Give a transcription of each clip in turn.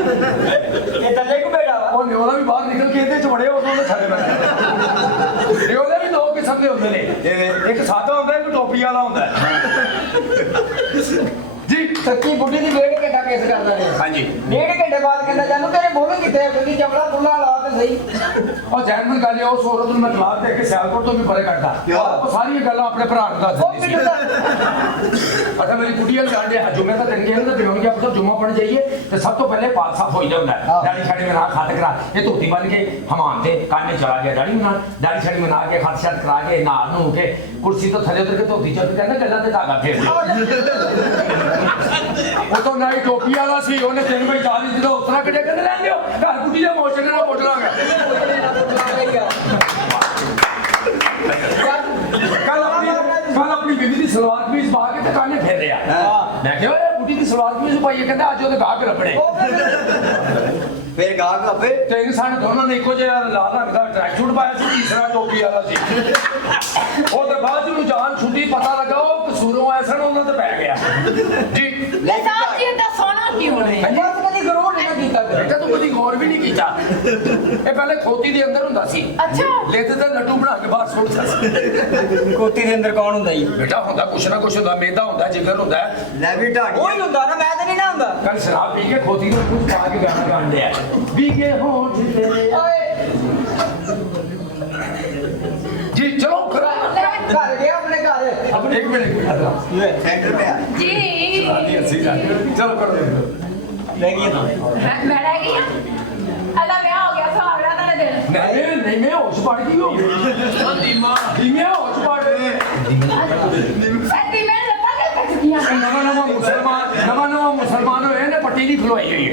ਇਹ ਥੱਲੇ ਕੋ ਬੈਠਾ ਵਾ ਉਹ ਨਿਓਲਾ ਵੀ ਬਾਹਰ ਨਿਕਲ ਕੇ ਇਹਦੇ ਚ ਵੜੇ ਉਦੋਂ ਨੇ ਛੱਡੇ ਬੈਠੇ ਨਿਓਲੇ ਵੀ ਦੋ ਕਿਸਮ ਦੇ ਹੁੰਦੇ ਨੇ ਇੱਕ ਸਾਦਾ ਹੁੰਦਾ ਇੱਕ ਟੋਪੀ ਵਾਲਾ ਹੁੰਦਾ ਜੀ ਸੱਚੀ ਬੁੱਢੀ ਦੀ ਡੇਢ ਘੰਟਾ ਕੇਸ ਕਰਦਾ ਰਿਹਾ ਹਾਂਜੀ ਡੇਢ ਘੰਟੇ ਬਾਅਦ ਕਹਿੰਦਾ ਜਾਨੂ ਤੇਰੇ ਬੋਲ ਕਿੱਥੇ ਕਿਉਂਕਿ ਚਮੜਾ ਤੁਲਾ ਲਾ ਤੇ ਸਹੀ ਉਹ ਜੈਨਮਨ ਗੱਲ ਉਹ ਸੋਰਤ ਨੂੰ ਮੈਂ ਤਲਾਕ ਦੇ ਕੇ ਸਿਆਲਕੋਟ ਤੋਂ ਵੀ ਪਰੇ ਕੱਢਦਾ ਉਹ ਸਾਰੀਆਂ ਗੱਲਾਂ ਆਪਣੇ ਭਰਾ ਨੂੰ ਦੱਸ ਉਹ ਦਿੰਦੀ ਸੀ ਕਿੱਦਾਂ ਅੱਛਾ ਮੇਰੀ ਕੁੜੀ ਵਾਲ ਜਾਣਦੇ ਜੁਮੇ ਤਾਂ ਦਿਨ ਗਏ ਤਾਂ ਬਿਲੋਂ ਗਿਆ ਪੁੱਤ ਜੁਮਾ ਪੜ ਜਾਈਏ ਤੇ ਸਭ ਤੋਂ ਪਹਿਲੇ ਪਾਕ ਸਾਫ ਹੋ ਜਾਂਦਾ ਦਾੜੀ ਛਾੜੀ ਮਨਾ ਖਾਤ ਕਰਾ ਇਹ ਧੋਤੀ ਬਣ ਕੇ ਹਮਾਮ ਤੇ ਕਾਨੇ ਚਲਾ ਗਿਆ ਦਾੜੀ ਮਨਾ ਦਾੜੀ ਛਾੜੀ ਮਨਾ ਕੇ ਖਾਤ ਛੱਤ ਕਰਾ ਕੇ ਨਾਲ ਨੂੰ ਕੇ ਕੁਰਸੀ ਤੋਂ ਥੱਲੇ ਉਤਰ ਕੇ ਧੋਤੀ ਚੱਲ ਕਹਿੰਦਾ ਗੱਲਾਂ ਤੇ ਧਾਗਾ ਫੇਰ ਉਹ ਤਾਂ ਨਹੀਂ ਟੋਪੀ ਵਾਲਾ ਸੀ ਉਹਨੇ 3 ਵਜੇ 40 ਜਦੋਂ ਉਤਰਾ ਕੱਢਿਆ ਕਹਿੰਦਾ ਲੈ ਲਿਓ ਘਰ ਕੁੜੀ ਦਾ ਮੋਸ਼ਨ ਨਾਲ ਪੁੱਟ ਲਾਂਗਾ ਕੱਲ ਆਪਣੀ ਬੀਬੀ ਦੀ ਸਲਵਾਰ ਕਮੀਜ਼ ਪਾ ਕੇ ਤੇ ਕਾਨੇ ਫੇਰ ਰਿਹਾ ਮੈਂ ਕਿਹਾ ਓਏ ਬੁੱਢੀ ਦੀ ਸਲਵਾਰ ਕਮੀਜ਼ ਪਾਈਏ ਕਹਿੰਦਾ ਅੱਜ ਉਹਦੇ ਗਾਹਕ ਲੱਭਣੇ ਫਿਰ ਗਾਹਕ ਆਪੇ ਤੇ ਇਨਸਾਨ ਦੋਨਾਂ ਨੇ ਇੱਕੋ ਜਿਹਾ ਲਾਲ ਰੰਗ ਦਾ ਟਰੈਕ ਸੂਟ ਪਾਇਆ ਸੀ ਤੀਸਰਾ ਟੋਪੀ ਵਾਲਾ ਸੀ ਉਹਦੇ ਬਾਅਦ ਨੂੰ ਜਾਨ ਛੁੱਟੀ ਪਤਾ ਲੱਗਾ ਉਹ ਕਸੂਰੋਂ ਆਇਆ ਸਨ ਉਹਨਾਂ ਤੇ ਪੈ ਗਿਆ ਜੀ ਸਾਹਿਬ ਜੀ ਦਾ ਸੋਨਾ ਕਿਉਂ ਨਹੀਂ ਬਸ ਕਦੀ ਗਰੋੜ ਨਹੀਂ ਕੀਤਾ ਬੇਟਾ ਤੂੰ ਕਦੀ ਗੌਰ ਵੀ ਨਹੀਂ ਕੀਤਾ ਇਹ ਪਹਿਲੇ ਖੋਤੀ ਦੇ ਅੰਦਰ ਹੁੰਦਾ ਸੀ ਅੱਛਾ ਲੇਤੇ ਤੇ ਲੱਡੂ ਬਣਾ ਕੇ ਬਾਹਰ ਸੁੱਟਦਾ ਸੀ ਕੋਤੀ ਦੇ ਅੰਦਰ ਕੌਣ ਹੁੰਦਾ ਜੀ ਬੇਟਾ ਹੁੰਦਾ ਕੁਛ ਨਾ ਕੁਛ ਹੁੰਦਾ ਮੈਦਾ ਹੁੰਦਾ ਜਿਗਰ ਹੁੰਦਾ ਲੈ ਵੀ ਢਾਡੀ ਉਹ ਹੀ ਹੁੰਦਾ ਨਾ ਮੈਂ ਤਾਂ ਨਹੀਂ ਨਾ ਹੁੰਦਾ ਕੱਲ ਸ਼ਰਾਬ ਪੀ ਕੇ ਖੋਤੀ ਨੂੰ ਕੁਝ ਪਾ ਕੇ ਗਾਣਾ ਗਾਉਂਦੇ ਆ ਵੀਗੇ ਹੋਠ ਤੇਰੇ ਜੀ ਚਲੋ ਖਰਾ ਘਰ ਗਿਆ ਆਪਣੇ ਘਰ ਆਪਣੇ ਇੱਕ ਮਿੰਟ ਸੈਂਟਰ ਪਿਆ ਜੀ ਚਲੋ ਕਰੋ ਲੈ ਗਈ ਤਾਂ ਮੈਂ ਰਹਿ ਗਈ ਅੱਲਾ ਵਿਆਹ ਹੋ ਗਿਆ ਸੁਹਾਗਰਾ ਦਾ ਦਿਨ ਨਹੀਂ ਮੈਂ ਹੋਸ਼ ਪੜ ਗਈ ਹੋ ਧੀਮੇ ਹੋਸ਼ ਪੜ ਐਤੀ ਮੈਂ ਲੱਤਾਂ ਕੇ ਕੱਟ ਦੀਆਂ ਨਵਾਂ ਮੁਸਲਮਾਨ ਹੋਏ ਨੇ ਪੱਟੀ ਨਹੀਂ ਖਲਵਾਈ ਹੋਈ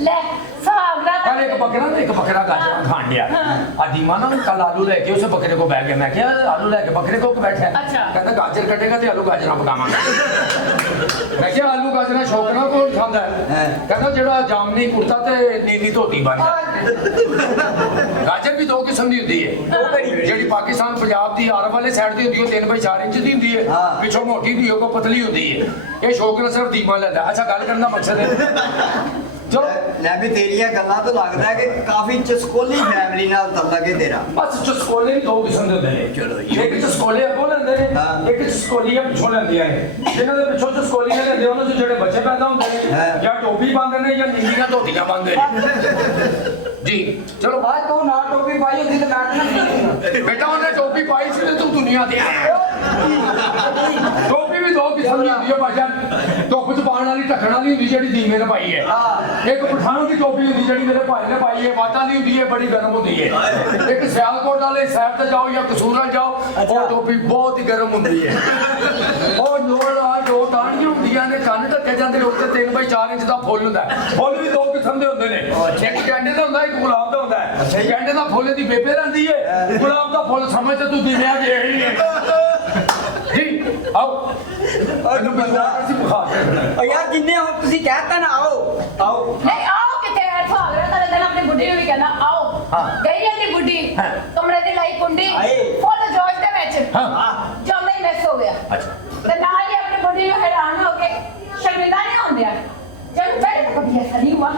ਲੈ ਸੁਹਾਗਰਾ ਕੱਲ ਇੱਕ ਬੱਕਰਾ ਤੇ ਇੱਕ ਬੱਕਰਾ ਗਾਜਰਾਂ ਖਾਣ ਡਿਆ ਆਦੀਮਾ ਨਾ ਕੱਲ ਆਲੂ ਲੈ ਕੇ ਉਸ ਬੱਕਰੇ ਕੋ ਬਹਿ ਗਿਆ ਮੈਂ ਕਿਹਾ ਆਲੂ ਲੈ ਕੇ ਬੱਕਰੇ ਕੋ ਬੈਠਾ ਅੱਛਾ ਕਹਿੰਦਾ ਗਾਜਰ ਕੱਟੇਗਾ ਤੇ ਆਲੂ ਗਾਜਰਾਂ ਪਕਾਵਾਂਗਾ ਮੈਂ ਕਿਹਾ ਆਲੂ ਗਾਜਰਾਂ ਸ਼ੌਕ ਨਾਲ ਕੌਣ ਖਾਂਦਾ ਹੈ ਕਹਿੰਦਾ ਜਿਹੜਾ ਜਾਮਨੀ ਕੁੜਤਾ ਤੇ ਨੀਲੀ ਧੋਤੀ ਬੰਨਦਾ ਗਾਜਰ ਵੀ ਦੋ ਕਿਸਮ ਦੀ ਹੁੰਦੀ ਹੈ ਜਿਹੜੀ ਪਾਕਿਸਤਾਨ ਪੰਜਾਬ ਦੀ ਆਰਬ ਵਾਲੇ ਸਾਈਡ ਦੀ ਹੁੰਦੀ ਹੈ 3x4 ਇੰਚ ਦੀ ਹੁੰਦੀ ਹੈ ਪਿੱਛੋਂ ਮੋਟੀ ਹੁੰਦੀ ਹੈ ਕੋ ਪਤਲੀ ਹੁੰਦੀ ਹੈ ਇਹ ਸ਼ੌਕ ਨਾਲ ਸਿਰਫ ਦੀਮਾ ਲੈਂਦਾ ਅੱਛਾ ਗੱਲ ਕਰਨ ਦਾ ਮਕਸਦ ਹੈ ਚਲੋ ਲੈ ਵੀ ਤੇਰੀਆਂ ਗੱਲਾਂ ਤੋਂ ਲੱਗਦਾ ਹੈ ਕਿ ਕਾਫੀ ਚਸਕੋਲੀ ਫੈਮਿਲੀ ਨਾਲ ਤਲਕ ਹੈ ਤੇਰਾ ਬਸ ਚਸਕੋਲੇ ਵੀ ਦੋ ਕਿਸਮ ਦੇ ਹੁੰਦੇ ਨੇ ਚਲੋ ਇੱਕ ਚਸਕੋਲੇ ਅੱਗੋਂ ਲੈਂਦੇ ਨੇ ਇੱਕ ਚਸਕੋਲੀਆਂ ਪਿੱਛੋਂ ਲੈਂਦੀਆਂ ਨੇ ਜਿਹਨਾਂ ਦੇ ਪਿੱਛੋਂ ਚਸਕੋਲੀਆਂ ਲੈਂਦੇ ਉਹਨਾਂ ਦੇ ਜਿਹੜੇ ਬੱਚੇ ਪੈਦਾ ਹੁੰਦੇ ਨੇ ਜਾਂ ਟੋਪੀ ਪਾਉਂਦੇ ਨੇ ਜਾਂ ਨੀਲੀਆਂ ਧੋਤੀਆਂ ਪਾਉਂਦੇ ਨੇ ਜੀ ਚਲੋ ਬਾਅਦ ਤੂੰ ਨਾ ਟੋਪੀ ਪਾਈ ਹੁੰਦੀ ਤੇ ਮੈਂ ਨਾ ਬੇਟਾ ਉਹਨੇ ਟੋਪੀ ਪਾਈ ਸੀ ਤੇ ਤੂੰ ਦੁਨੀਆ ਤੇ ਆਇਆ ਟੋਪੀ ਵੀ ਦੋ ਕਿਸਮ ਦੀ ਹੁੰਦੀ ਹੈ ਭਾਸ਼ਾ ਧੁੱਪ ਚ ਪਾਉਣ ਵਾਲੀ ਢੱਕਣ ਵਾਲੀ ਹੁੰਦੀ ਜਿਹੜੀ ਦੀਮੇ ਨੇ ਪਾਈ ਹੈ ਇੱਕ ਪਠਾਨ ਦੀ ਟੋਪੀ ਹੁੰਦੀ ਜਿਹੜੀ ਮੇਰੇ ਭਾਈ ਨੇ ਪਾਈ ਹੈ ਵਾਟਾਂ ਦੀ ਹੁੰਦੀ ਹੈ ਬੜੀ ਗਰਮ ਹੁੰਦੀ ਹੈ ਇੱਕ ਸਿਆਲਕੋਟ ਵਾਲੇ ਸਾਈਡ ਤੇ ਜਾਓ ਜਾਂ ਕਸੂਰਾ ਜਾਓ ਉਹ ਟੋਪੀ ਬਹੁਤ ਹੀ ਗਰਮ ਹੁੰਦੀ ਹੈ ਉਹ ਨੋੜਾ ਦੋ ਟਾਣੀਆਂ ਹੁੰਦੀਆਂ ਨੇ ਕੰਨ ਢੱਕੇ ਜਾਂਦੇ ਨੇ ਉੱਤੇ 3x4 ਇੰਚ ਦਾ ਫੁੱਲ ਹੁੰਦਾ ਫੁੱਲ ਵੀ ਦੋ ਕਿਸਮ ਦੇ ਹੁੰਦੇ ਨੇ ਇੱਕ ਗੈਂਡੇ ਦਾ ਹੁੰਦਾ ਇੱਕ ਗੁਲਾਬ ਦਾ ਹੁੰਦਾ ਹੈ ਗੈਂਡੇ ਦਾ ਫੁੱਲ ਦੀ ਬੇਬੇ ਰਹਿੰਦੀ ਹੈ ਗੁਲਾਬ ਦਾ ਫੁੱਲ ਸਮਝ ਤੇ ਤੂੰ ਦਿਨਿਆ ਜੇ ਹੀ ਹੈ ਜੀ ਆਓ ਅਜੂ ਬੰਦਾ ਅਸੀਂ ਬੁਖਾਰ ਓ ਯਾਰ ਜਿੰਨੇ ਹੁਣ ਤੁਸੀਂ ਕਹਿਤਾ ਨਾ ਆਓ ਆਓ ਨਹੀਂ ਆਓ ਕਿਤੇ ਹੈ ਸੁਹਾਗਰਾ ਦਾ ਦਿਨ ਆਪਣੇ ਬੁੱਢੀ ਨੂੰ ਵੀ ਕਹਿੰਦਾ ਆਓ ਗਈ ਜਾਂਦੀ ਬੁੱਢੀ ਕਮਰੇ ਦੀ ਲਾਈ ਕੁੰਡੀ ਫੁੱਲ ਜੋਸ਼ ਦੇ ਵਿੱਚ ਜਾਂਦਾ ਹੀ ਮਿਸ ਹੋ ਗਿਆ ਤੇ ਨਾਲ ਹੀ ਆਪਣੇ ਬੁੱਢੀ ਨੂੰ ਹੈਰਾਨ ਹੋ ਕੇ ਸ਼ਰਮਿੰਦਾ ਨਹੀਂ ਹੁੰਦਿਆ ਜਦ ਬੈਠ ਕੇ ਸਹੀ ਹੁਆ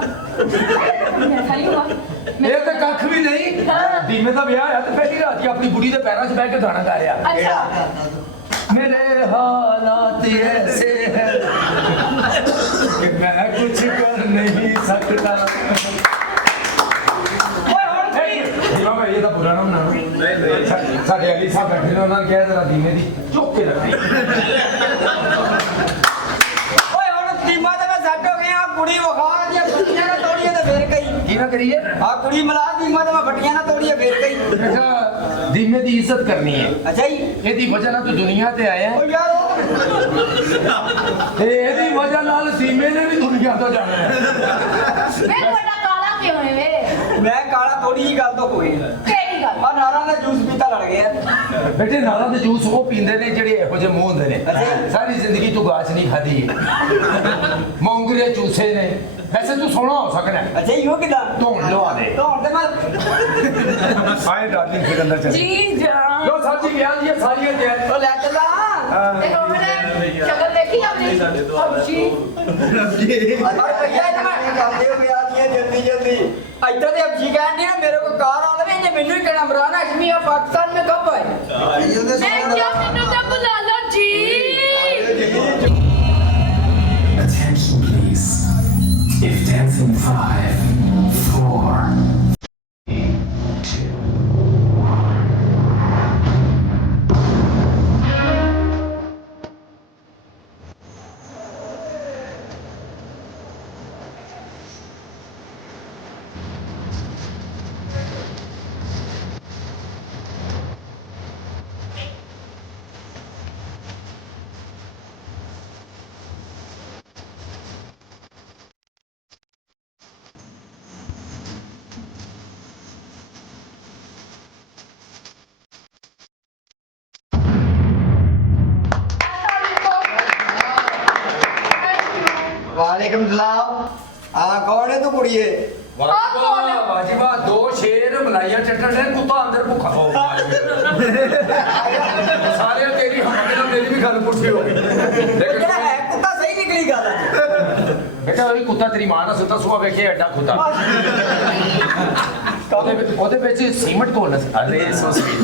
ਇਹ ਤਾਂ ਕੱਖ ਵੀ ਨਹੀਂ ਦੀਮੇ ਦਾ ਵਿਆਹ ਆ ਤੇ ਪਹਿਲੀ ਰਾਤ ਹੀ ਆਪਣੀ ਬੁੜੀ ਦੇ ਪੈਰਾਂ 'ਚ ਬਹਿ ਕੇ ਗਾਣਾ ਗਾ ਰਿਹਾ ਅੱਛਾ मेरे हालात ऐसे हैं कि मैं कुछ कर नहीं सकता ਇਹ ਤਾਂ ਬੁਰਾ ਨਾ ਮਨਾਓ ਸਾਡੇ ਅਲੀ ਸਾਹਿਬ ਬੈਠੇ ਨੇ ਉਹਨਾਂ ਨੇ ਕਿਹਾ ਜਰਾ ਦੀਮੇ ਦੀ ਚੁੱਕ ਕੇ ਰੱਖੀ ਓਏ ਹੁਣ ਟੀਮਾਂ ਤੇ ਮੈਂ ਸੱਟ ਹੋ ਗਿਆ ਕੁੜੀ ਵਖਾ ਦੀਆਂ ਫੱਟੀਆਂ ਨਾ ਤੋੜੀਏ ਤੇ ਫੇਰ ਗਈ ਕੀ ਨਾ ਕਰੀਏ ਆ ਕੁੜੀ ਮਿਲਾ ਟੀਮਾਂ ਤੇ ਮੈਂ ਫੱਟੀਆਂ ਨਾ ਤੋੜੀਏ ਫੇਰ ਗਈ ਅੱਛਾ ਦੀਮੇ ਦੀ ਇੱਜ਼ਤ ਕਰਨੀ ਹੈ ਅੱਛਾ ਜੀ ਇਹਦੀ ਵਜ੍ਹਾ ਨਾਲ ਤੂੰ ਦੁਨੀਆ ਤੇ ਆਇਆ ਓ ਯਾਰ ਤੇ ਇਹਦੀ ਵਜ੍ਹਾ ਨਾਲ ਦੀਮੇ ਨੇ ਵੀ ਦੁਨੀਆ ਤੋਂ ਜਾਣਾ ਹੈ ਮੈਂ ਤੁਹਾਡਾ ਕਾਲਾ ਕਿਉਂ ਹੈ ਵੇ ਮੈਂ ਕਾਲਾ ਥੋੜੀ ਜੀ ਗੱਲ ਤੋਂ ਕੋਈ ਕਿਹੜੀ ਗੱਲ ਆ ਨਾਰਾਂ ਦਾ ਜੂਸ ਪੀਤਾ ਲੜ ਗਿਆ ਬੇਟੇ ਨਾਲਾਂ ਦੇ ਜੂਸ ਉਹ ਪੀਂਦੇ ਨੇ ਜਿਹੜੇ ਇਹੋ ਜਿਹੇ ਮੂੰਹ ਹੁੰਦੇ ਨੇ ਅੱਛਾ। ਸਾਰੀ ਜ਼ਿੰਦਗੀ ਤੂੰ ਗਾਚ ਨਹੀਂ ਖਾਧੀ ਮੌਂਗਰੇ ਚੂਸੇ ਨੇ ਵੈਸੇ ਤੂੰ ਸੋਹਣਾ ਹੋ ਸਕਦਾ ਅੱਛਾ ਇਹੋ ਕਿਦਾਂ ਧੋਣ ਲਵਾ ਦੇ ਧੋਣ ਤੇ ਮੈਂ ਆਏ ਡਾਰਲਿੰਗ ਫਿਰ ਅੰਦਰ ਚੱਲ ਜੀ ਜਾਨ ਲੋ ਸਾਡੀ ਵਿਆਹ ਦੀ ਸਾਰੀਆਂ ਜੈ ਉਹ ਲੈ ਚੱਲਾ ਤੇ ਉਹਨੇ ਸ਼ਕਲ ਦੇਖੀ ਆਪਣੀ ਜੀ ਔਰ ਭਈਆ इतना तो अब जी कहने ना मेरे को कार आ रहा है मैंने कहना इमरान हाशमी आप पाकिस्तान में कब आए मैं क्या मैंने तो बुला लो जी Attention please. If dancing 5, 4, 2, 1. वालेकुम सलाम हाँ कौन है तू कुड़िए वाजिबा दो शेर मलाइया चटन है कुत्ता अंदर भूखा हो सारे तेरी हमारे ना मेरी भी गल पुछी हो लेकिन है कुत्ता सही निकली गल बेटा वही कुत्ता तेरी मां ना सुता सुबह वेखे एडा कुत्ता ਉਹਦੇ ਵਿੱਚ ਸੀਮਟ ਕੋਲ ਅਰੇ ਸੋ ਸਵੀਟ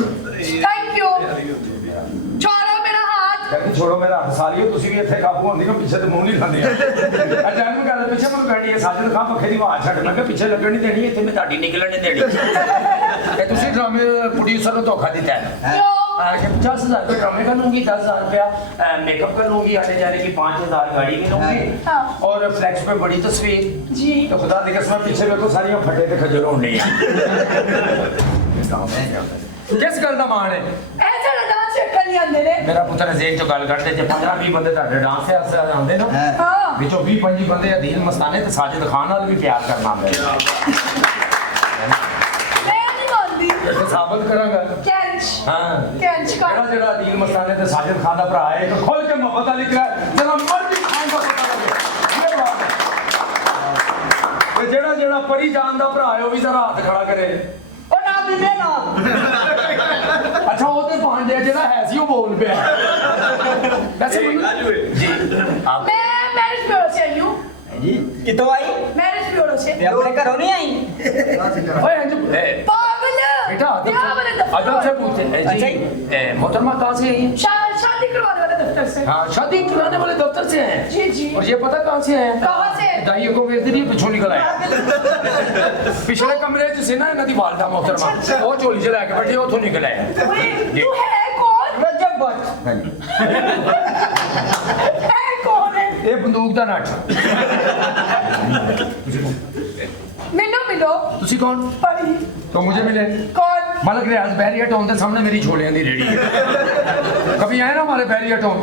थैंक यू छोड़ो मेरा हाथ ਕਹਿੰਦੀ ਛੋੜੋ ਮੇਰਾ ਹੱਥ ਸਾਲੀਓ ਤੁਸੀਂ ਵੀ ਇੱਥੇ ਕਾਬੂ ਹੁੰਦੀ ਨਾ ਪਿੱਛੇ ਤੇ ਮੂੰਹ ਨਹੀਂ ਖਾਂਦੇ ਆ ਜਾਨੂੰ ਗੱਲ ਪਿੱਛੇ ਮੈਨੂੰ ਕਹਿਣੀ ਹੈ ਸਾਜਨ ਖਾਂ ਪੱਖੇ ਦੀ ਆਵਾਜ਼ ਛੱਡ ਮੈਂ ਕਿਹਾ ਪਿੱਛੇ ਲੱਗਣ ਨਹੀਂ ਦੇਣੀ ਇੱਥੇ ਮੈਂ ਤੁਹਾਡੀ ਨਿਕਲਣ ਨਹੀਂ ਦੇਣੀ ਇਹ ਤੁਸੀਂ ਡਰਾਮੇ ਪ੍ਰੋਡਿਊਸਰ ਨੂੰ ਧੋਖਾ ਦਿੱਤਾ ਹੈ क्यों 50,000 रुपये ड्रामे का लूंगी 10,000 रुपया मेकअप का लूंगी आने जाने की 5,000 गाड़ी की लूंगी हाँ। और फ्लैक्स पे बड़ी तस्वीर जी तो खुदा की कसम पीछे देखो सारी फटे थे खजूर होने किस गल का मान है ऐसे ना डांस कर लिया अंदर मेरा पुत्र जेल चो गल करते जे 15-20 बंदे ਤੁਹਾਡੇ डांस वास्ते आंदे ना हाँ ਵਿੱਚੋਂ 20-25 ਬੰਦੇ ਅਦੀਲ ਮਸਤਾਨੇ ਤੇ ਸਾਜਿਦ ਖਾਨ ਨਾਲ ਵੀ ਪਿਆਰ ਕਰਨਾ ਹੁੰਦਾ मैं नहीं मानती ਇਹ ਸਾਬਤ ਕਰਾਂਗਾ कैंच ਹਾਂ कैंच का ਜਿਹੜਾ ਅਦੀਲ ਮਸਤਾਨੇ ਤੇ ਸਾਜਿਦ ਖਾਨ ਦਾ ਭਰਾ ਹੈ ਇੱਕ ਖੁੱਲ ਕੇ ਮੁਹੱਬਤ ਵਾਲੀ ਕਰਾ ਜਰਾ ਮਰਜ਼ੀ ਖਾਨ ਦਾ ਪਤਾ ਲੱਗੇ ਇਹ ਬਾਤ ਹੈ ਤੇ ਜਿਹੜਾ ਪਰੀ ਜਾਨ ਦਾ ਭਰਾ ਹੈ ਉਹ ਵੀ ਜ਼ਰਾ ਹੱਥ ਖੜਾ ਕਰੇ ਉਹ ਨਾ ਦਿੰਦੇ ਨਾ ਅੱਛਾ ਉਹ ਤੇ ਪਾਂਡਿਆ ਜਿਹੜਾ ਹੈ ਸੀ ਉਹ ਬੋਲ ਪਿਆ ਵੈਸੇ ਮੈਨੂੰ ਜੀ ਆਪ मैं मैरिज ब्यूरो से आई हूँ ਜੀ ਕਿੱਥੋਂ ਆਈ मैरिज ब्यूरो से ਤੇ ਆਪਣੇ ਘਰੋਂ ਨਹੀਂ ਆਈ ओए अंजू पागल बेटा क्या वाले दफ्तर अदब से पूछते हैं अच्छा जी मोहतरमा कहाँ से आई हैं शादी करवाने वाले दफ्तर से हाँ शादी कराने वाले दफ्तर से हैं जी जी और ये पता कहाँ से हैं कहाँ से दाइयों को वेच दी पिछों निकल आए पिछले कमरे से ना इन्हों की वालदा मोहतरमा वो झोली च लैके बैठे उतों निकल आए ओए, तू है कौन रजब भट्ट है कौन है ये बंदूक का नट मिलो मिलो तुसी कौन परी तो मुझे मिले कौन मलक रियाज बैरियर टाउन के सामने मेरी छोलियां दी रेडी है कभी आए ना हमारे बैरियर टाउन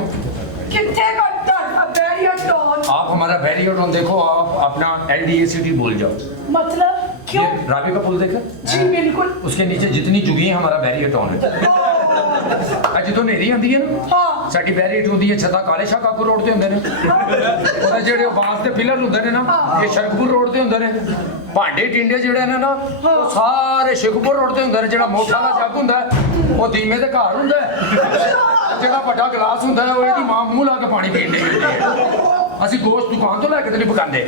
कितने घंटा बैरियर टोन आप हमारा बैरियर टाउन देखो आप अपना LDACT बोल जाओ मतलब क्यों ये रावी का पुल देखा जी बिल्कुल उसके नीचे जितनी जुगी है हमारा बैरियर टाउन है ਜਦੋਂ ਨੇਰੀ ਆਂਦੀ ਹੈ ਨਾ हाँ ਸਾਡੀ ਬੈਰੀਟ ਹੁੰਦੀ ਹੈ ਛੱਤਾ ਕਾਲੇ ਸ਼ਾਹ ਕਾਪੂਰ ਰੋਡ ਤੇ ਹੁੰਦੇ ਨੇ ਉਹਦੇ ਜਿਹੜੇ ਬਾਂਸ ਦੇ ਪਿਲਰ ਹੁੰਦੇ ਨੇ ਨਾ ਇਹ ਸ਼ਰਖਪੁਰ ਰੋਡ ਤੇ ਹੁੰਦੇ ਨੇ ਭਾਂਡੇ ਟਿੰਡੇ ਜਿਹੜੇ ਨੇ ਨਾ ਉਹ ਸਾਰੇ ਸ਼ਰਖਪੁਰ ਰੋਡ ਤੇ ਹੁੰਦੇ ਨੇ ਜਿਹੜਾ ਮੋਠਾ ਦਾ ਜੱਗ ਹੁੰਦਾ ਉਹ ਦੀਮੇ ਦੇ ਘਰ ਹੁੰਦਾ ਜਿਹੜਾ ਵੱਡਾ ਗਲਾਸ ਹੁੰਦਾ ਉਹ ਇਹਦੀ ਮਾਂ ਮੂੰਹ ਲਾ ਕੇ ਪਾਣੀ ਪੀਣ ਦੀ ਹੁੰਦੀ ਹੈ ਅਸੀਂ ਗੋਸ਼ਤ ਦੁਕਾਨ ਤੋਂ ਲੈ ਕੇ ਤੇ ਨਹੀਂ ਪਕਾਉਂਦੇ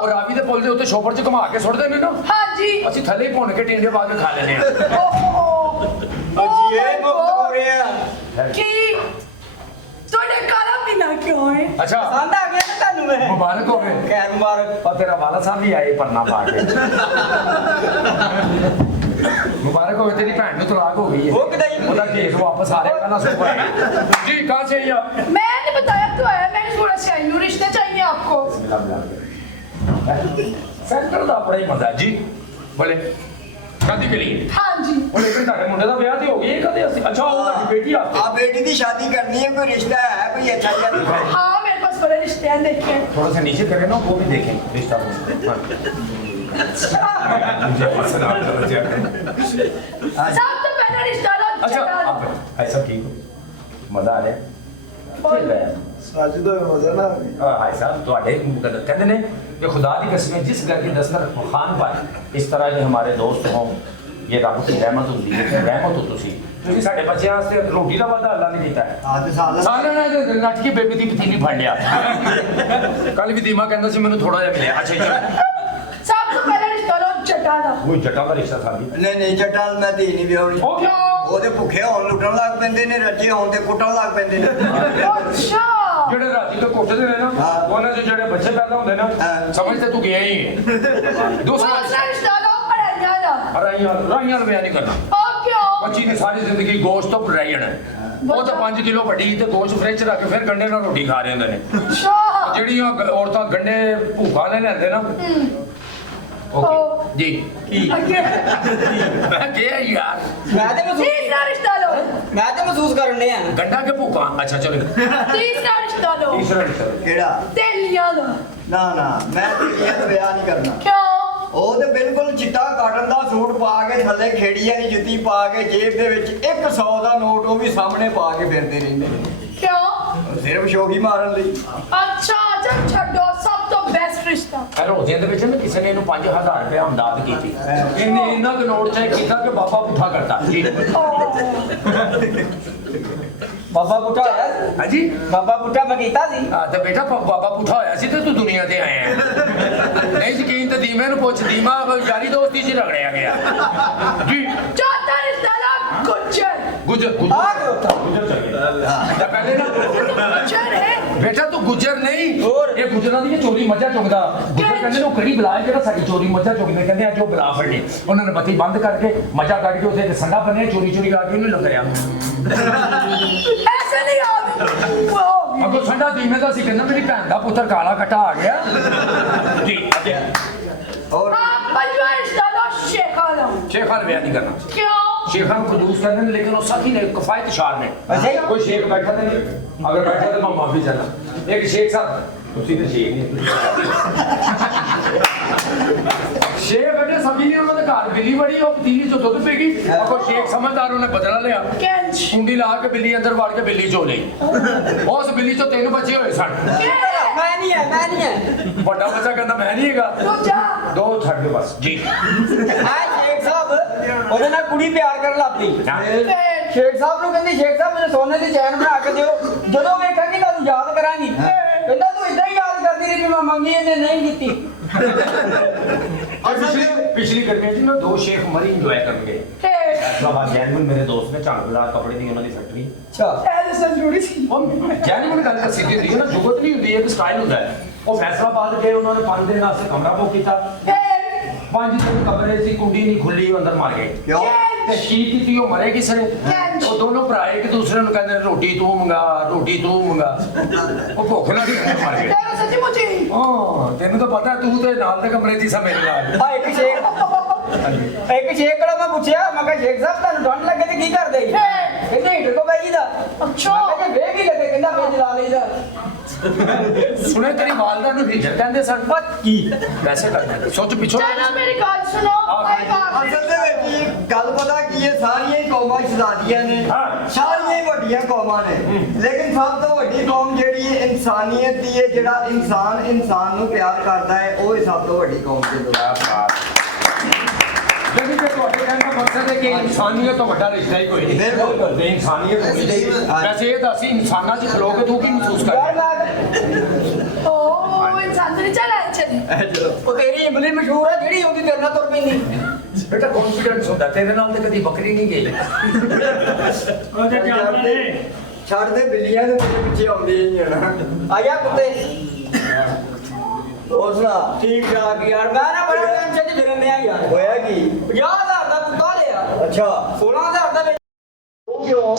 ਔਰ ਰਾਵੀ ਦੇ ਪੁੱਲ ਦੇ ਉੱਤੇ ਸ਼ੋਪਰ 'ਚ ਘੁਮਾ ਕੇ ਸੁੱਟਦੇ ਨੇ ਨਾ हाँ जी ਅਸੀਂ ਥੱਲੇ ਹੀ ਭੁੰਨ ਕੇ ਟਿੰਡੇ ਪਾ ਕੇ ਖਾ ਲੈਂਦੇ ਹਾਂ ਜੀ ਇਹ ਮੁਕਤ ਹੋ ਰਿਹਾ कि ਤੁਹਾਡੇ ਕਾਲਾ ਪੀਣਾ ਕਿਉਂ ਹੈ ਅੱਛਾ ਪਸੰਦ ਆ ਗਿਆ ਨਾ ਤੁਹਾਨੂੰ ਮੈਂ ਮੁਬਾਰਕ ਹੋਵੇ ਖੈਰ ਮੁਬਾਰਕ और तेरा वाला साहब भी आए पन्ना पा के मुबारक हो तेरी भैन में तलाक हो गई है वो किधर ही- ਉਹਦਾ ਕੇਸ ਵਾਪਸ ਆ ਰਿਹਾ ਕਹਿੰਦਾ ਸੁਪਰ जी कहां से आई आप मैंने बताया तो है मैंने थोड़ा से आई हूँ रिश्ते चाहिए आपको सेंटर ਦਾ ਬੜਾ ਹੀ ਮਜ਼ਾ ਜੀ बोले शादी के लिए हाँ जी बोले फिर ਤੁਹਾਡੇ ਮੁੰਡੇ ਦਾ ਵਿਆਹ ਤੇ ਹੋ ਗਿਆ ਕਦੇ ਅਸੀਂ ਅੱਛਾ ਉਹ ਤੁਹਾਡੀ ਬੇਟੀ ਆ ਆ बेटी ਦੀ शादी करनी है कोई रिश्ता है कोई अच्छा या नहीं हाँ मेरे पास बड़े रिश्ते हैं देखिए थोड़ा सा नीचे करें ना वो भी देखें रिश्ता साहब तो पहला रिश्ता लो अच्छा आप ऐसा ठीक हो मजा आ रहा खेल रहे हैं साजिद होए मजा ना भाई साहब ਤੁਹਾਡੇ कहते ने कि खुदा की कसम जिस घर के दस्तरखान पर इस तरह के हमारे दोस्त हों ये रब की रहमत होती है रहमत हो तुसी क्योंकि साडे बच्चे वास्ते रोटी का वादा अल्लाह ने दिता है आज साल सारे ने नੱਠ ਕੇ ਬੇਬੇ ਦੀ ਪਤੀਲੀ ਫੜ ਲਿਆ ਕੱਲ ਵੀ ਦੀਮਾ ਕਹਿੰਦਾ ਸੀ ਮੈਨੂੰ ਥੋੜਾ ਜਿਹਾ ਮਿਲਿਆ ਅੱਛਾ ਜੀ साहब तो पहला रिश्ता लो चटाना ਕੋਈ ਜੱਟਾਂ ਦਾ ਰਿਸ਼ਤਾ ਸਾਡੀ ਨਹੀਂ ਜੱਟਾਂ ਮੈਂ ਧੀ ਨਹੀਂ ਵਿਆਹਣੀ। ਉਹ ਕਿਉਂ? ਉਹਦੇ ਭੁੱਖੇ ਹੋਣ ਲੁੱਟਣ ਲੱਗ ਪੈਂਦੇ ਨੇ, ਰੱਜੇ ਹੋਣ ਤੇ ਕੁੱਟਣ ਲੱਗ ਪੈਂਦੇ ਨੇ। ਅੱਛਾ ਜਿਹੜੇ ਰਾਜੀ ਤੋਂ ਕੁੱਟਦੇ ਨੇ ਨਾ ਹਾਂ। ਉਹਨਾਂ ਦੇ ਜਿਹੜੇ ਬੱਚੇ ਪੈਦਾ ਹੁੰਦੇ ਨਾ ਹਾਂ। ਸਮਝ ਤੇ ਤੂੰ ਗਿਆ ਹੀ ਹੈ। ਦੂਸਰਾ ਰਿਸ਼ਤਾ ਲੋ ਪੜਿਆ ਜਾ ਰਾਈਆਂ ਬਿਆਨ ਨਹੀਂ ਕਰਨਾ। ਉਹ ਕਿਉਂ? ਬੱਚੀ ਨੇ ਸਾਰੀ ਜ਼ਿੰਦਗੀ ਗੋਸ਼ਤ ਤੋਂ ਰਹਿ ਜਾਣਾ। ਉਹ ਤਾਂ 5 ਕਿਲੋ ਵੱਡੀ ਤੇ ਗੋਸ਼ਤ ਫ੍ਰਿਜ 'ਚ ਰੱਖ ਕੇ ਫਿਰ ਗੰਡੇ ਨਾਲ ਰੋਟੀ ਖਾ ਰਹੇ ਹੁੰਦੇ ਨੇ। ਅੱਛਾ ਜਿਹੜੀਆਂ ਔਰਤਾਂ ਗੰਡੇ ਭੂਖਾ ਲੈ ਲੈਂਦੇ ਨਾ ਓਕੇ ਜੀ ਕੀ ਅੱਗੇ ਮੈਂ ਕਿਹਾ ਯਾਰ ਮੈਂ ਤੇ ਤੀਸਰਾ ਰਿਸ਼ਤਾ ਲੋ ਮਹਿਸੂਸ ਕਰਨ ਡਿਆ। ਗੰਡਾ ਕੇ ਭੂਖਾ ਅੱਛਾ ਚਲੋ ਤੀਸਰਾ ਰਿਸ਼ਤਾ ਲੋ ਤੀਸਰਾ ਰਿਸ਼ਤਾ ਕਿਹੜਾ? ਤੇਲੀਆਂ ਦਾ ਨਾ ਮੈਂ ਤੇ ਵਿਆਹ ਨਹੀਂ ਕਰਨਾ। ਕਿਉਂ? ਉਹ ਤੇ ਬਿਲਕੁਲ ਚਿੱਟਾ ਕਾਟਨ ਦਾ ਸੂਟ ਪਾ ਕੇ ਥੱਲੇ ਖੇੜੀਆਂ ਦੀ ਜੁੱਤੀ ਪਾ ਕੇ ਜੇਬ ਦੇ ਵਿੱਚ 100 ਦਾ ਨੋਟ ਉਹ ਵੀ ਸਾਹਮਣੇ ਪਾ ਕੇ ਫਿਰਦੇ ਰਹਿੰਦੇ ਨੇ, ਕਿਉਂ? ਸਿਰਫ ਸ਼ੋਗੀ ਮਾਰਨ ਲਈ। ਅੱਛਾ ਜਦ ਛੱਡੋ ਸਭ ਤੋਂ ਬੈਸਟ ਰਿਸ਼ਤਾ ਰੋਜ਼ਿਆਂ ਦੇ ਵਿੱਚ ਨਾ ਕਿਸੇ ਨੇ ਇਹਨੂੰ 5000 ਰੁਪਏ ਅਮਦਾਦ ਕੀਤੀ। ਇਹਨੇ ਇੰਨਾ ਕੁ ਨੋਟ ਚਾਹੇ ਕੀਤਾ ਕਿ ਬਾਬਾ ਪੁੱਠਾ ਕਰਤਾ ਜੀ। ਬਾਬਾ ਪੁੱਠਾ ਹੋਇਆ? ਹਾਂਜੀ ਬਾਬਾ ਪੁੱਠਾ ਮੈਂ ਕੀਤਾ ਸੀ। ਆ ਤੇ ਬੇਟਾ ਬਾਬਾ ਪੁੱਠਾ ਹੋਇਆ ਸੀ ਤੇ ਤੂੰ ਦੁਨੀਆ ਤੇ ਆਇਆ ਨਹੀਂ ਯਕੀਨ ਤੇ ਦੀਮੇ ਨੂੰ ਪੁੱਛ ਦੀਮਾ ਯਾਰੀ ਦੋਸਤੀ 'ਚ ਰਗੜਿਆ ਗਿਆ ਜੀ। ਚੌਥਾ ਰਿਸ਼ਤਾ ਲੋ ਗੁੱਜਰ ਆ ਗਿਆ ਗੁਜਰ ਚੱਲ ਗਿਆ ਤਾਂ ਪਹਿਲੇ ਨਾ ਗੁੱਜਰ ਹੈ ਬੇਟਾ ਤੂੰ ਗੁਜਰ ਨਹੀਂ ਹੋਰ? ਇਹ ਗੁਜਰਾਂ ਦੀ ਚੋਰੀ ਮੱਝਾਂ ਚੁਗਦਾ। ਗੁਜਰ ਕਹਿੰਦੇ ਨੂੰ ਕਿਹੜੀ ਬਲਾ ਹੈ ਜਿਹੜਾ ਸਾਡੀ ਚੋਰੀ ਮੱਝਾਂ ਚੁਗਦੇ। ਕਹਿੰਦੇ ਅੱਜ ਉਹ ਬਲਾ ਫੜਨੀ। ਉਹਨਾਂ ਨੇ ਬੱਤੀ ਬੰਦ ਕਰਕੇ ਮੱਝਾਂ ਕੱਢ ਕੇ ਉੱਥੇ ਸੰਡਾ ਬੰਨਿਆ ਚੋਰੀ ਲਾ ਕੇ ਉਹਨੂੰ ਲਗਾਇਆ। ਐਸੇ ਨਹੀਂ ਆਉਂਦੀ ਅਗੋ ਸੰਡਾ ਦੀਮੇ ਦਾ ਸੀ ਕਹਿੰਦਾ ਮੇਰੀ ਭੈਣ ਦਾ ਪੁੱਤਰ ਕਾਲਾ ਕੱਟਾ ਆ ਗਿਆ ਜੀ। ਹੋਰ ਹਾਂ ਪੰਜਵਾਂ ਰਿਸ਼ਤਾ ਲੋ ਸ਼ੇਖਾ ਦਾ ਸ਼ੇਖਾਂ ਵਿਆਹ ਨਹੀਂ ਕਰਨਾ। ਕਿਉਂ? ਸ਼ੇਖਾਂ ਨੂੰ ਖਦੂਸ ਕਰਦੇ ਨੇ ਲੇਕਿਨ ਉਹ ਸਾਥੀ ਨੇ ਕਿਫਾਇਤ ਸ਼ਾਰ ਨੇ। ਅੱਛਾ। ਕੋਈ ਸ਼ੇਖ ਬੈਠਾ ਤੇ ਨਹੀਂ ਅਗਰ ਬੈਠਾ ਤਾਂ ਮੈਂ ਮਾਫੀ ਚਾਹਨਾ। ਇੱਕ ਸ਼ੇਖ ਸਾਹਿਬ ਤੁਸੀਂ ਤੇ ਸ਼ੇਖ ਨਹੀਂ ਸ਼ੇਖ ਬੈਠੇ ਸਮਝੀ ਨਹੀਂ ਉਹਨਾਂ ਦੇ ਘਰ ਬਿੱਲੀ ਬੜੀ ਉਹ ਪਤੀਲੀ ਚੋਂ ਦੁੱਧ ਪੀ ਗਈ। ਅਗੋ ਸ਼ੇਖ ਸਮਝਦਾਰ ਉਹਨੇ ਬਦਲਾ ਲਿਆ ਕੈਂਚ ਕੁੰਡੀ ਲਾ ਕੇ ਬਿੱਲੀ ਅੰਦਰ ਵੜ ਕੇ ਬਿੱਲੀ ਚੋ ਲਈ। ਉਸ ਬਿੱਲੀ ਚੋਂ 3 ਬੱਚੇ ਹੋਏ ਸਨ। ਮੈਂ ਨਹੀਂ ਹੈ ਵੱਡਾ ਬੱਚਾ ਕਹਿੰਦਾ ਮੈਂ ਨਹੀਂ ਹੈਗਾ ਦੂਜਾ 2 ਛੱਡ ਦਿਓ ਬਸ ਜੀ। ਆ ਸ਼ੇਖ ਸਾਹਿਬ ਉਹਦੇ ਨਾਲ ਕੁੜੀ ਪਿਆਰ ਕਰਨ ਲੱਗ ਪਈ। ਫਿਰ ਸ਼ੇਖ ਸਾਹਿਬ ਨੂੰ ਕਹਿੰਦੀ ਸ਼ੇਖ ਸਾਹਿਬ ਮੈਨੂੰ ਸੋਨੇ ਦੀ ਚੈਨ ਬਣਾ ਕੇ ਦਿਓ। ਜਦੋਂ ਵੇਖਾਂਗੀ ਤੁਹਾਨੂੰ ਯਾਦ ਕਰਾਂਗੀ। ਕਹਿੰਦਾ ਤੂੰ ਇਦਾਂ ਹੀ ਯਾਦ ਕਰਦੀ ਰਹੀ ਵੀ ਮੈਂ ਮੰਗੀ ਇਹਨੇ ਨਹੀਂ ਕੀਤੀ। ਪਿਛਲੀ ਗਰਮੀ 'ਚ ਨਾ 2 ਸ਼ੇਖ ਮਰੀ ਇੰਜੋਏ ਕਰਨਗੇ। ਫਿਰ ਬਾਬਾ ਜੈਨੂਨ ਮੇਰੇ ਦੋਸਤ ਨੇ ਝਾਂਗਦਾਰ ਕੱਪੜੇ ਦੀ ਉਹਨਾਂ ਦੀ ਫੈਕਟਰੀ। ਅੱਛਾ ਇਹ ਜ਼ਰੂਰੀ ਸੀ ਉਹ ਜੈਨੂਨ ਗੱਲ ਤਾਂ ਸਿੱਧੀ ਹੁੰਦੀ ਹੈ ਨਾ ਜੁਗਤ ਨਹੀਂ ਹੁੰਦੀ ਇੱਕ ਸਟਾਈਲ ਹੁੰਦਾ ਹੈ। ਉਹ ਫੈਸਲਾਬਾਦ ਗਏ ਉਹਨਾਂ ਨੇ 5 ਦਿਨ ਵਾਸਤੇ ਕਮਰਾ ਬੁੱਕ ਕੀਤਾ। ਫਿਰ 5 ਦਿਨ ਕਮਰੇ ਸੀ ਕੁੰਡੀ ਨਹੀਂ ਖੁੱਲੀ ਉਹ ਅੰਦਰ ਮਰ ਗਏ। ਕਿਉਂ? ਤੇ ਕੀ ਕੀਤੀ ਉਹ ਮਰੇ ਕਿਸੇ ਨੇ। ਉਹ ਦੋਨੋਂ ਭਰਾ ਇੱਕ ਦੂਸਰੇ ਨੂੰ ਕਹਿੰਦੇ ਰੋਟੀ ਤੂੰ ਮੰਗਾ ਰੋਟੀ ਤੂੰ ਮੰਗਾ। ਉਹ ਭੁੱਖ ਲੱਗੀ ਮਰ ਗਏ। ਤੇਰਾ ਸੱਚੀ ਮੁੱਚੀ ਹਾਂ ਤੈਨੂੰ ਤਾਂ ਪਤਾ ਤੂੰ ਤੇ ਨਾਲ ਦੇ ਕਮਰੇ 'ਚ ਹੀ ਸਾ ਮੇਰੇ ਨਾਲ। ਆ ਇੱਕ ਸ਼ੇਖ ਕੋਲੋਂ ਮੈਂ ਪੁੱਛਿਆ ਮੈਂ ਕਿਹਾ ਸ਼ੇਖ ਸਾਹਿਬ ਤੁਹਾਨੂੰ ਠੰਡ ਲੱਗੇ ਤੇ ਕੀ ਕਰਦੇ ਜੀ? ਕਹਿੰਦੇ ਹੀਟਰ ਕੋ ਬੈਜੀ ਦਾ। ਅੱਛਾ ਮੈਂ ਕਿਹਾ ਵੇਗ ਹੀ ਲੱਗੇ ਕਹਿੰਦਾ ਵੇਜ ਲਾ ਲਈਦਾ। ਸੁਣੇ ਤੇਰੀ ਵਾਲਦਾ ਨੂੰ ਹੀਟਰ ਕਹਿੰਦੇ ਸਨ। ਕੀ ਵੈਸੇ ਕਰਦੇ ਸੋਚ ਪਿੱਛੋਂ ਚਲੋ ਮੇਰੀ ਗੱਲ ਸੁਣੋ ਅਸਲ ਦੇ ਵਿੱਚ ਹੀ ਗੱਲ ਪਤਾ ਕੀ ਹੈ ਸਾਰੀਆਂ ਹੀ ਕੌਮਾਂ ਸ਼ਹਜ਼ਾਦੀਆਂ ਨੇ। ਹਾਂ। ਸਾਰੀਆਂ ਹੀ ਵੱਡੀਆਂ ਕੌਮਾਂ ਨੇ ਲੇਕਿਨ ਸਭ ਤੋਂ ਵੱਡੀ ਕੌਮ ਜਿਹੜੀ ਹੈ ਇਨਸਾਨੀਅਤ ਦੀ ਹੈ। ਜਿਹੜਾ ਇਨਸਾਨ ਨੂੰ ਪਿਆਰ ਕਰਦਾ ਹੈ ਉਹ ਹੀ ਸਭ ਤੋਂ ਵੱਡੀ ਕੌਮ ਤੇ ਲੇਕਿਨ ਜੇ ਤੁਹਾਡੇ ਕਹਿਣ ਦਾ ਮਕਸਦ ਹੈ ਕਿ ਇਨਸਾਨੀਅਤ ਤੋਂ ਵੱਡਾ ਰਿਸ਼ਤਾ ਹੀ ਕੋਈ ਨਹੀਂ। ਬਿਲਕੁਲ। ਨਹੀਂ ਇਨਸਾਨੀਅਤ ਹੋਣੀ ਚਾਹੀਦੀ। ਵੈਸੇ ਇਹ ਤਾਂ ਅਸੀਂ ਇਨਸਾਨਾਂ 'ਚ ਖਲੋ ਕੇ ਤੂੰ ਕੀ ਮਹਿਸੂਸ ਕਰ ਰਿਹਾ? ਉਹ ਇਨਸਾਨ ਨਹੀਂ ਚਲਾ ਚਲੀ ਉਹ ਤੇਰੀ ਇਮਲੀ ਮਸ਼ਹੂਰ ਹੈ ਜਿਹੜੀ ਉਹਦੀ ਤੇਰੇ ਨਾਲ ਤੁਰ ਪੈਂਦੀ। ਬੇਟਾ ਕੌਨਫੀਡੈਂਸ ਹੁੰਦਾ ਤੇਰੇ ਨਾਲ ਤੇ ਕਦੀ ਬੱਕਰੀ ਨਹੀਂ ਗਈ। ਛੱਡ ਦੇ ਬਿੱਲੀਆਂ ਦੇ ਪਿੱਛੇ ਆਉਂਦੀ ਹੀ ਨਾ। ਆ ਜਾ ਕੁੱਤੇ ਉਸਲਾ ਠੀਕ ਠਾਕ ਯਾਰ ਮੈਂ ਨਾ ਬੜਾ ਟੈਨਸ਼ਨ 'ਚ ਫਿਰਨ ਡਿਆ ਯਾਰ। ਹੋਇਆ ਕੀ? 50,000 ਦਾ ਕੁੱਤਾ ਲਿਆ। ਅੱਛਾ 16,000 ਦਾ ਉਹ ਕਿਉਂ?